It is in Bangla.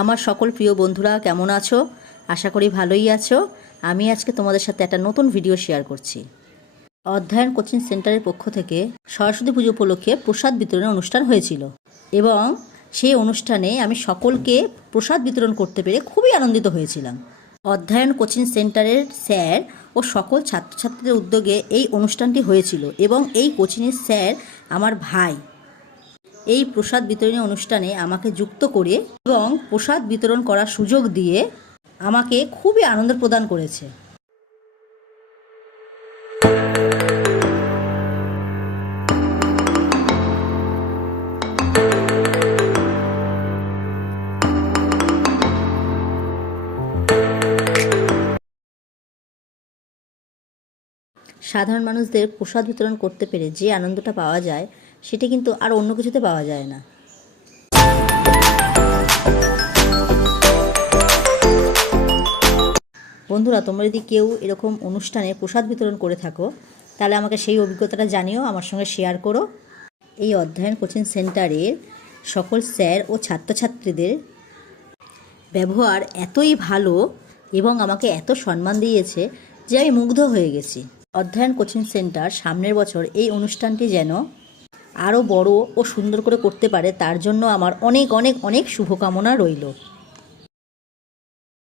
আমার সকল প্রিয় বন্ধুরা কেমন আছো? আশা করি ভালোই আছো। আমি আজকে তোমাদের সাথে একটা নতুন ভিডিও শেয়ার করছি। অধ্যয়ন কোচিং সেন্টারের পক্ষ থেকে সরস্বতী পুজো উপলক্ষে প্রসাদ বিতরণের অনুষ্ঠান হয়েছিল এবং সেই অনুষ্ঠানে আমি সকলকে প্রসাদ বিতরণ করতে পেরে খুবই আনন্দিত হয়েছিলাম। অধ্যয়ন কোচিং সেন্টারের স্যার ও সকল ছাত্রছাত্রীদের উদ্যোগে এই অনুষ্ঠানটি হয়েছিল এবং এই কোচিংয়ের স্যার আমার ভাই। এই প্রসাদ বিতরণী অনুষ্ঠানে আমাকে যুক্ত করে এবং প্রসাদ বিতরণ করার সুযোগ দিয়ে আমাকে খুবই আনন্দ প্রদান করেছে। সাধারণ মানুষদের প্রসাদ বিতরণ করতে পেরে যে আনন্দটা পাওয়া যায় সেটা কিন্তু আর অন্য কিছুতে পাওয়া যায় না। বন্ধুরা, তোমরা যদি কেউ এরকম অনুষ্ঠানে প্রসাদ বিতরণ করে থাকো তাহলে আমাকে সেই অভিজ্ঞতাটা জানিও, আমার সঙ্গে শেয়ার করো। এই অধ্যয়ন কোচিং সেন্টারের সকল স্যার ও ছাত্রছাত্রীদের ব্যবহার এতই ভালো এবং আমাকে এত সম্মান দিয়েছে যে আমি মুগ্ধ হয়ে গেছি। অধ্যয়ন কোচিং সেন্টার সামনের বছর এই অনুষ্ঠানটি যেন আরও বড় ও সুন্দর করে করতে পারে তার জন্য আমার অনেক অনেক অনেক শুভকামনা রইল।